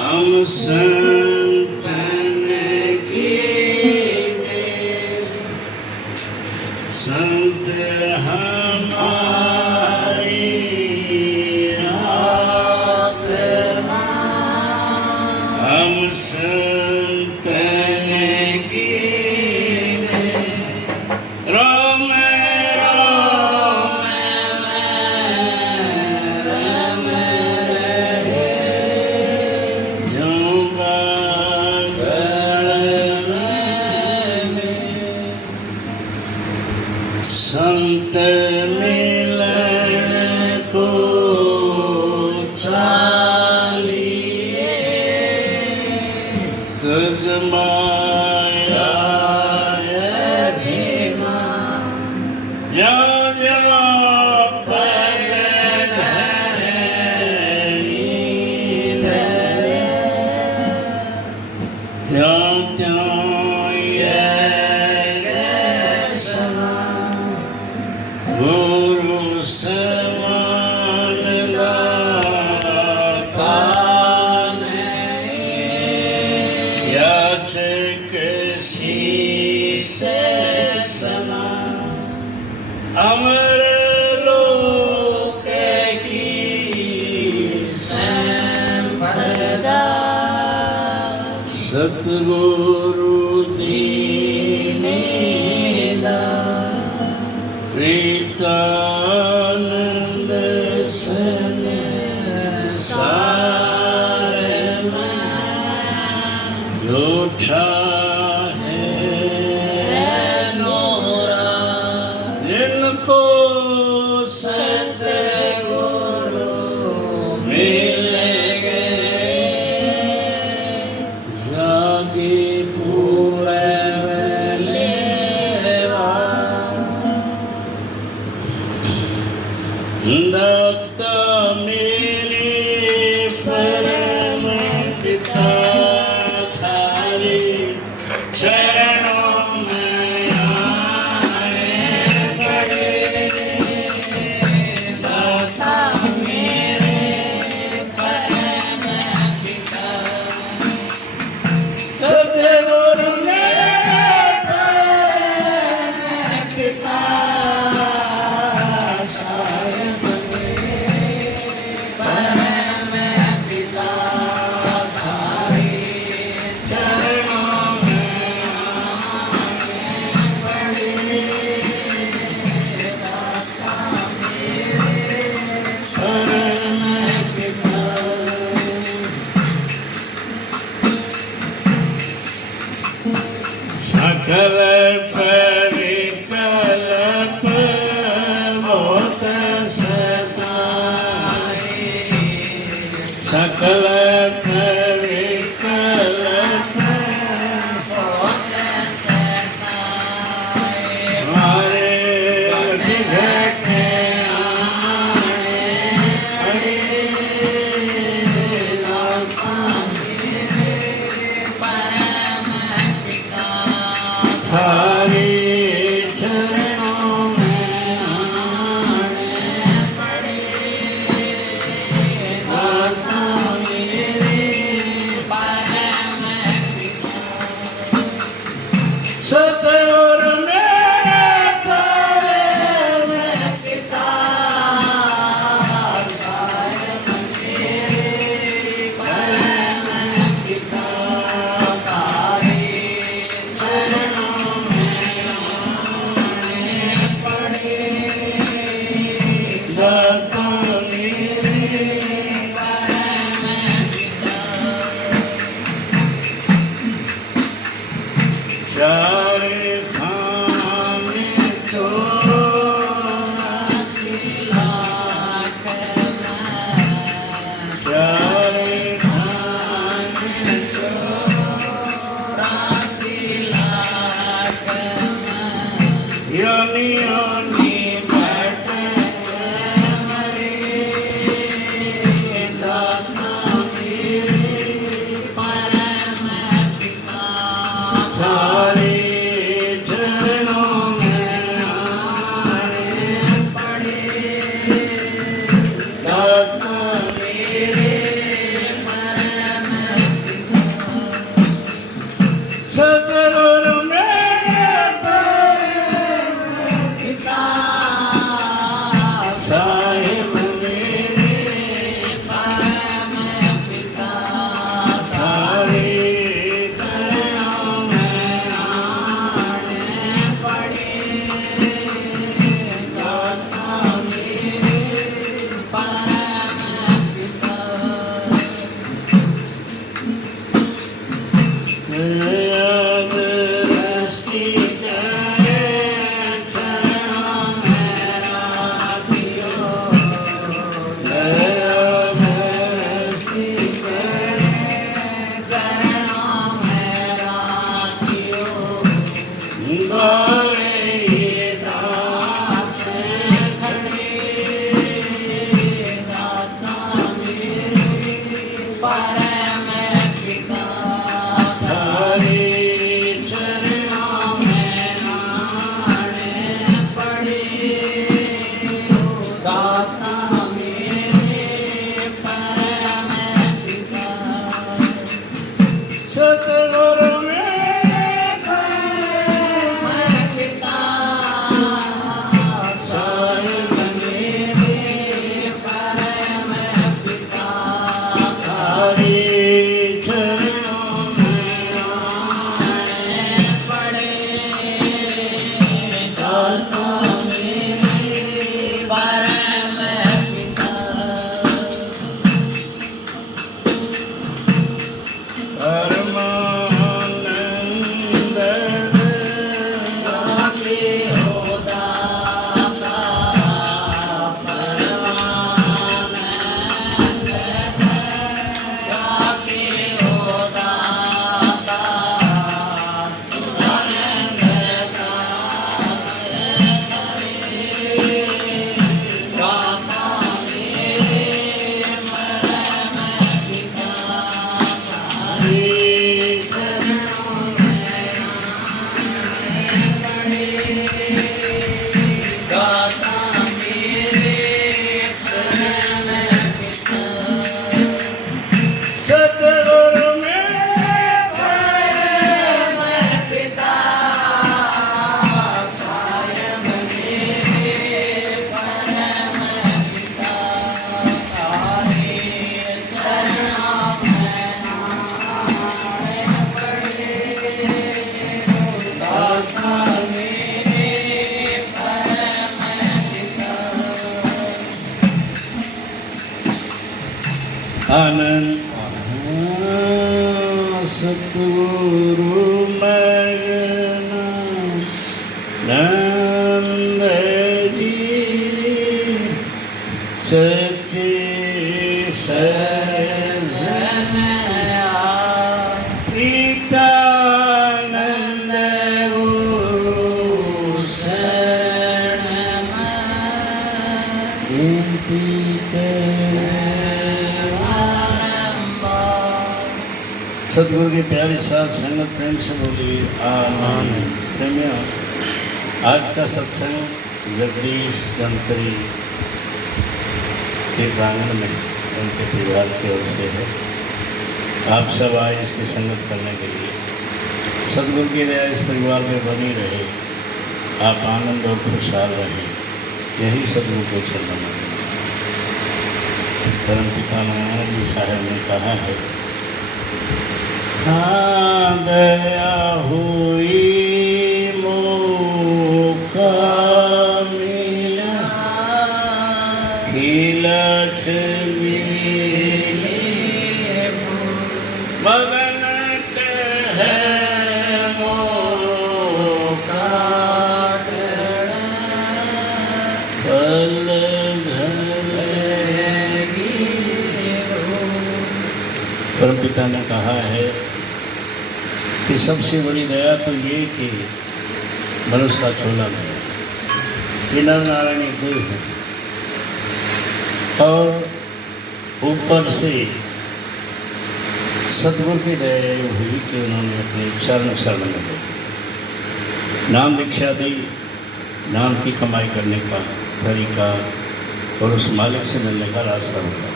हम संतन की संत हमारी आत्मा हम संतन की रोम रोम रम रहे संत मिलन को चालिए तुझ माया जो जो पग धरणी धरे त्यों त्यों ये समान गुरु समान दाता नहीं याचक शीश समान अमर लोक की संपदा सतगुरु दीनदास प्रीतानंद सन सार में झूठा है नोरा जिनको सतगुरु मिल गए जागे पूरे दत्ता मेरे परम पिता थारे चरणों में आए पड़े दत्ता मेरे परम पिता सतगुरु मेरे परम पिता सकल परिकल्प मोत सताए सकल परिकल्प मोत सताए हमारे घट हरे चरणों में आने पड़े दाता मेरे परम सतगुरु मेरे परम पिता साहेब मेरे परम पिता तारे चरणों दाता मेरे परम परम पिता थारे चरणों में नाणे पड़े दाता मेरे परम पिता सतगुरु मेरे परम पिता साहिब मेरे परम पिता हरे चरणों में नाणे पड़े दाता मेरे परम पिता परमानंद राखे हो दाता परमानंद राखे हो दाता सुधानंद दाता मेरे परम पिता हरे दाता मेरे परम पिता सतगुरु मेरे परम पिता सायब मेरे परम पिता तारे चरणों में नारायण पड़े दाता मेरे परम पिता आनंद सतगुरु मगन नंद जी सच्चे सरजन प्रीतानंद गुरु शरण सतगुरु की प्यारी साथ संगत प्रेम से बोली आनंद। प्रेमियों, आज का सत्संग जगदीश जंतरी के प्रांगण में उनके परिवार की ओर से है। आप सब आए इसकी संगत करने के लिए। सतगुरु की दया इस परिवार में बनी रहे, आप आनंद और खुशहाल रहें, यही सतगुरु को चरणों में परमपिता नारायण जी साहब ने कहा है। हाँ दया हुई मौका मिला खिलच मगन है मौका पल परमपिता ने कहा है कि सबसे बड़ी दया तो ये कि मनुष्य का छोला गया, ये नर नारायणी देव है, और ऊपर से सतगुरु की दया हुई कि उन्होंने अपने चरण शरण में ली, नाम दीक्षा दी, नाम की कमाई करने का तरीका और उस मालिक से मिलने का रास्ता होता।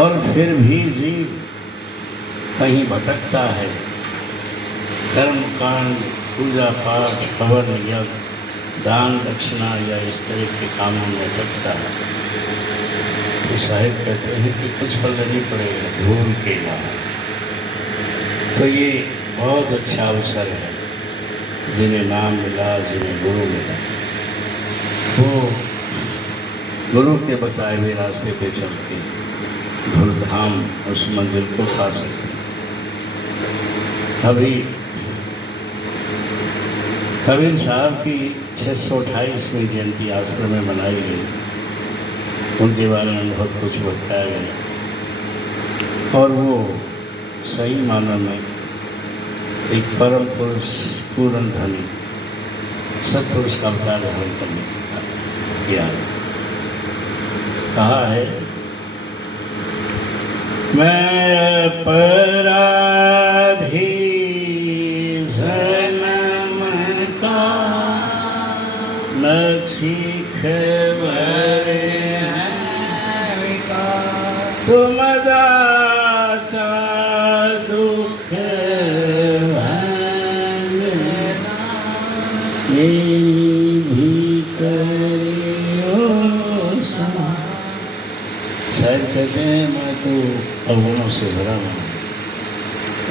और फिर भी जीव कहीं भटकता है, कर्म कांड, पूजा पाठ, हवन यज्ञ, दान दक्षिणा या इस तरह के कामों में भटकता है, तो साहिब कहते हैं कि कुछ फल नहीं पड़ेगा, धूल के बाद। तो ये बहुत अच्छा अवसर है, जिन्हें नाम मिला, जिन्हें गुरु मिला, वो गुरु के बताए हुए रास्ते पे चलते धूलधाम उस मंजिल को पा सकते। अभी कबीर साहब की 628वीं जयंती आश्रम में मनाई गई, उनके बारे में बहुत कुछ बताया गया, और वो सही मानों में एक परम पुरुष, पूर्ण धनी सत्पुरुष का अवतार ग्रहण करने किया। कहा है मैं अपराधी जन्म का नक्शी खबर तुम दाता दुख भी करियो समा। शायद कहते हैं मैं तो अवगुणों से भरा हूँ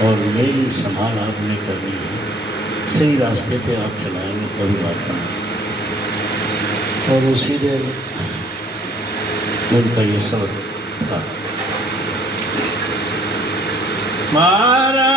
और मेरी संभाल आपने करनी है, सही रास्ते पे आप चलाएंगे तभी बात करना। और उसी देर उनका ये सब था। मारा